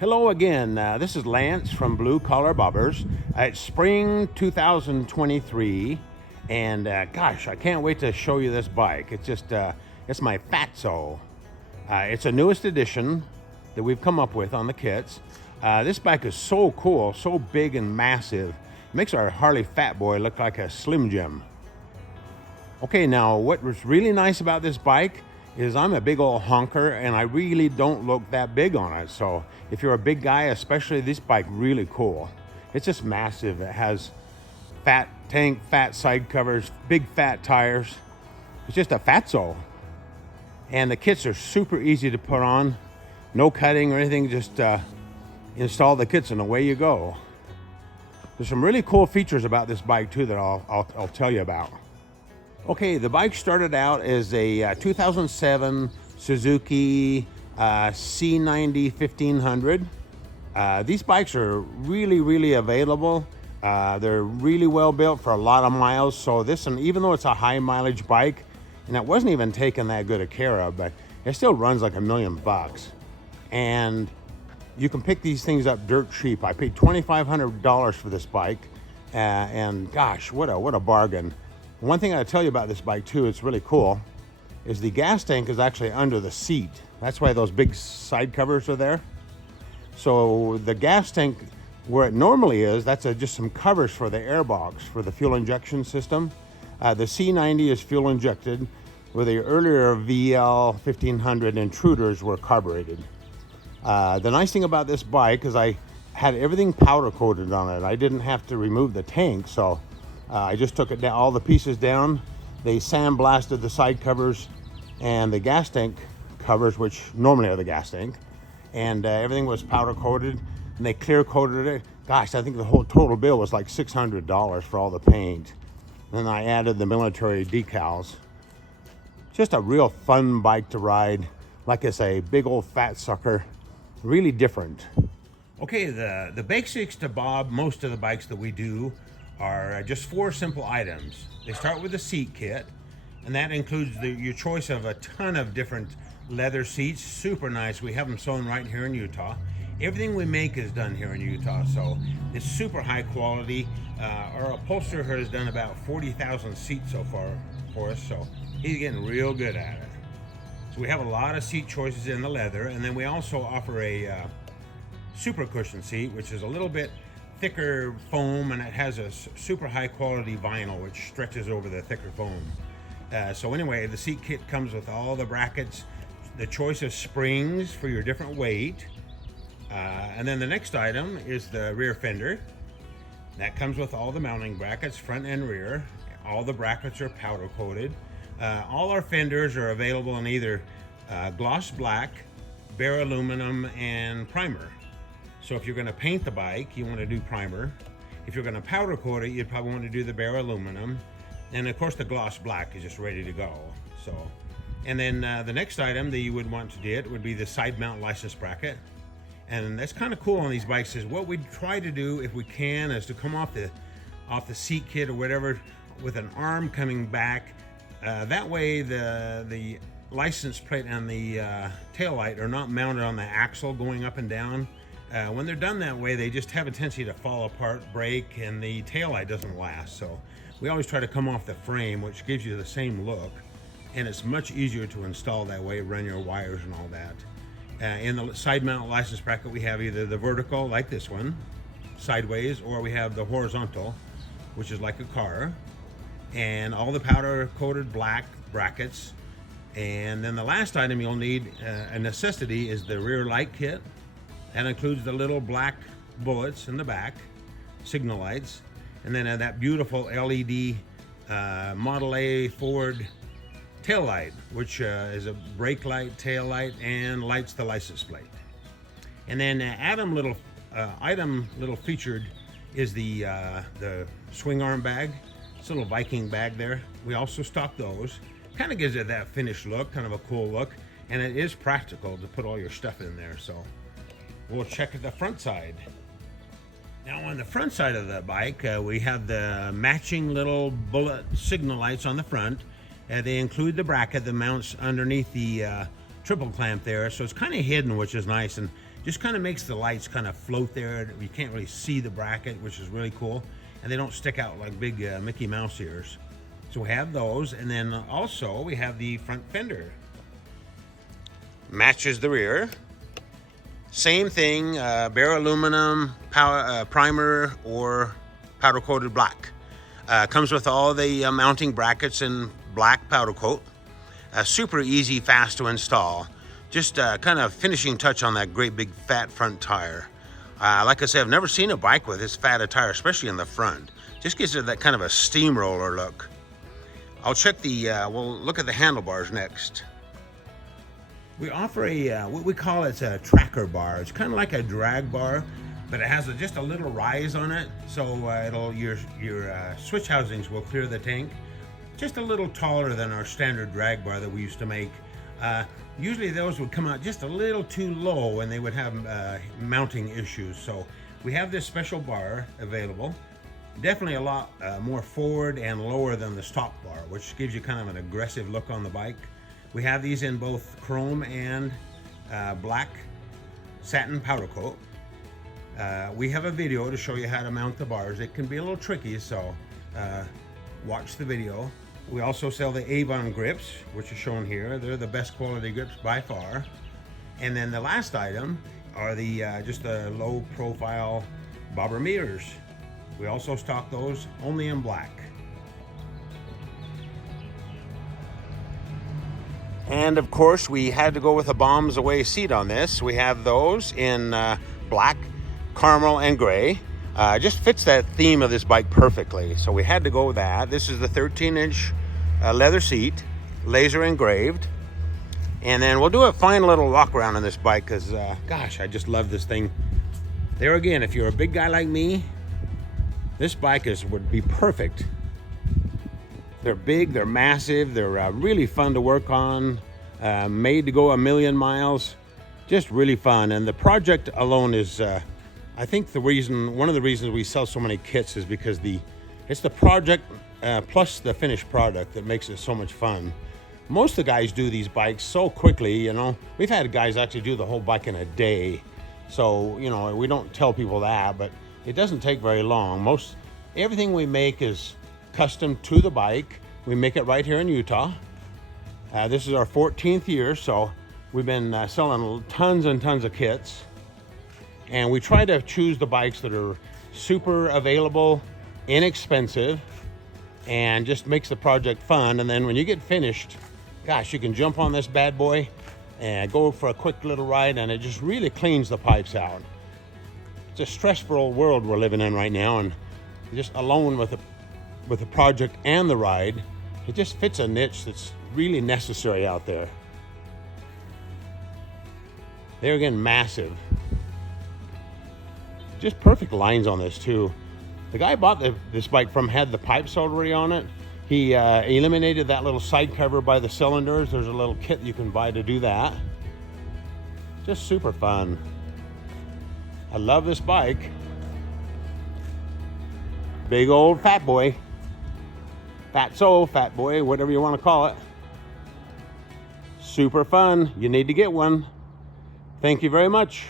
Hello again. This is Lance from Blue Collar Bobbers. It's spring 2023, and gosh, I can't wait to show you this bike. It's my Fatso. It's a newest edition that we've come up with on the kits. This bike is so cool, so big and massive. It makes our Harley Fat Boy look like a Slim Jim. Okay, now what was really nice about this bike is I'm a big old honker and I really don't look that big on it. So if you're a big guy, especially, this bike really cool. It's just massive. It has fat tank, fat side covers, big fat tires. It's just a Fatso. And the kits are super easy to put on. No cutting or anything, just install the kits and away you go. There's some really cool features about this bike too that I'll tell you about. Okay, the bike started out as a 2007 Suzuki C90 1500. These bikes are really available. They're really well built for a lot of miles. So this, and even though it's a high mileage bike, and it wasn't even taken that good of care of, but it still runs like $1 million. And you can pick these things up dirt cheap. I paid $2,500 for this bike, and gosh, what a bargain. One thing I tell you about this bike too, it's really cool, is the gas tank is actually under the seat. That's why those big side covers are there. So the gas tank, where it normally is, that's just some covers for the air box for the fuel injection system. The C90 is fuel injected, where the earlier VL 1500 Intruders were carbureted. The nice thing about this bike is I had everything powder coated on it. I didn't have to remove the tank, so I just took it down, all the pieces down. They sandblasted the side covers and the gas tank covers, which normally are the gas tank, and everything was powder coated, and they clear coated it. Gosh, I think the whole total bill was like $600 for all the paint. Then I added the military decals. Just a real fun bike to ride. Like I say, big old fat sucker, really different. Okay, the basics to bob most of the bikes that we do are just 4 simple items. They start with a seat kit, and that includes your choice of a ton of different leather seats. Super nice. We have them sewn right here in Utah. Everything we make is done here in Utah, so it's super high quality. Our upholsterer has done about 40,000 seats so far for us, so he's getting real good at it. So we have a lot of seat choices in the leather, and then we also offer a super cushion seat, which is a little bit thicker foam, and it has a super high quality vinyl which stretches over the thicker foam. So anyway, the seat kit comes with all the brackets, the choice of springs for your different weight, and then the next item is the rear fender. That comes with all the mounting brackets, front and rear. All the brackets are powder coated. All our fenders are available in either gloss black, bare aluminum, and primer. So if you're going to paint the bike, you want to do primer. If you're going to powder coat it, you'd probably want to do the bare aluminum. And of course the gloss black is just ready to go. So, and then the next item that you would want to get would be the side mount license bracket. And that's kind of cool on these bikes, is what we try to do if we can is to come off the seat kit or whatever with an arm coming back. That way the license plate and the tail light are not mounted on the axle going up and down. When they're done that way, they just have a tendency to fall apart, break, and the taillight doesn't last. So we always try to come off the frame, which gives you the same look, and it's much easier to install that way, run your wires and all that. In the side mount license bracket, we have either the vertical, like this one, sideways, or we have the horizontal, which is like a car, and all the powder coated black brackets. And then the last item you'll need, a necessity, is the rear light kit. That includes the little black bullets in the back, signal lights, and then that beautiful LED Model A Ford tail light, which is a brake light, tail light, and lights the license plate. And then item little featured is the swing arm bag. It's a little Viking bag there. We also stock those. Kind of gives it that finished look, kind of a cool look, and it is practical to put all your stuff in there. So we'll check the front side. Now on the front side of the bike, we have the matching little bullet signal lights on the front. They include the bracket that mounts underneath the triple clamp there, so it's kind of hidden, which is nice. And Just kind of makes the lights kind of float there. You can't really see the bracket, which is really cool. And they don't stick out like big Mickey Mouse ears. So we have those, and then also we have the front fender. Matches the rear. Same thing, bare aluminum primer or powder coated black. Comes with all the mounting brackets in black powder coat. Super easy, fast to install. Just kind of finishing touch on that great big fat front tire. Like I said, I've never seen a bike with this fat a tire, especially in the front. Just gives it that kind of a steamroller look. I'll check the, we'll look at the handlebars next. We offer a, what we call it's a tracker bar. It's kind of like a drag bar, but it has just a little rise on it. So your switch housings will clear the tank. Just a little taller than our standard drag bar that we used to make. Usually those would come out just a little too low and they would have mounting issues. So we have this special bar available. Definitely a lot more forward and lower than the stock bar, which gives you kind of an aggressive look on the bike. We have these in both chrome and black satin powder coat. We have a video to show you how to mount the bars. It can be a little tricky, so watch the video. We also sell the Avon grips, which are shown here. They're the best quality grips by far. And then the last item are the just the low profile bobber mirrors. We also stock those only in black. And of course, we had to go with a bombs away seat on this. We have those in black, caramel, and gray. Just fits that theme of this bike perfectly. So we had to go with that. This is the 13-inch leather seat, laser engraved. And then we'll do a fine little walk around on this bike because, gosh, I just love this thing. There again, if you're a big guy like me, this bike would be perfect. They're big, they're massive, they're really fun to work on, made to go 1,000,000 miles, just really fun. And the project alone is, I think one of the reasons we sell so many kits is because it's the project plus the finished product that makes it so much fun. Most of the guys do these bikes so quickly, you know. We've had guys actually do the whole bike in a day. So, you know, we don't tell people that, but it doesn't take very long. Everything we make is custom to the bike. We make it right here in Utah. This is our 14th year, so we've been selling tons and tons of kits. And we try to choose the bikes that are super available, inexpensive, and just makes the project fun. And then when you get finished, gosh, you can jump on this bad boy and go for a quick little ride, and it just really cleans the pipes out. It's a stressful world we're living in right now, and just alone with the project and the ride, it just fits a niche that's really necessary out there. There again, massive. Just perfect lines on this too. The guy I bought this bike from had the pipes already on it. He eliminated that little side cover by the cylinders. There's a little kit you can buy to do that. Just super fun. I love this bike. Big old fat boy. Fatso, fat boy, whatever you want to call it. Super fun. You need to get one. Thank you very much.